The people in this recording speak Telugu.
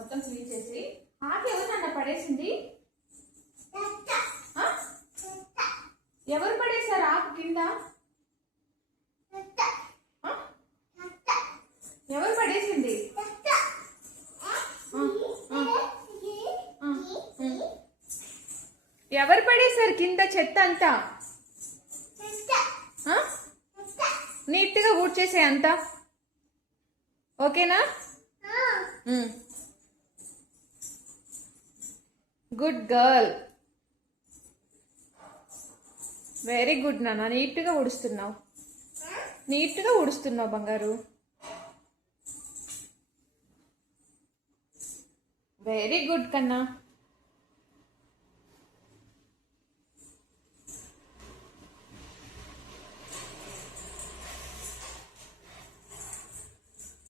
మొత్తం క్లీన్ చేసి. ఆకు ఎవరు నాన్న పడేసింది? ఎవరు పడేశారు ఆకు కింద? ఎవరు పడేసింది? ఎవరు పడేశారు కింద చెత్త అంతా? నీట్గా ఊడ్చేసే అంతా ఓకేనా? గుడ్ గర్ల్, వెరీ గుడ్ నాన్న. నీట్గా ఊడుస్తున్నావు, నీట్గా ఊడుస్తున్నావు బంగారు. వెరీ గుడ్ కన్నా.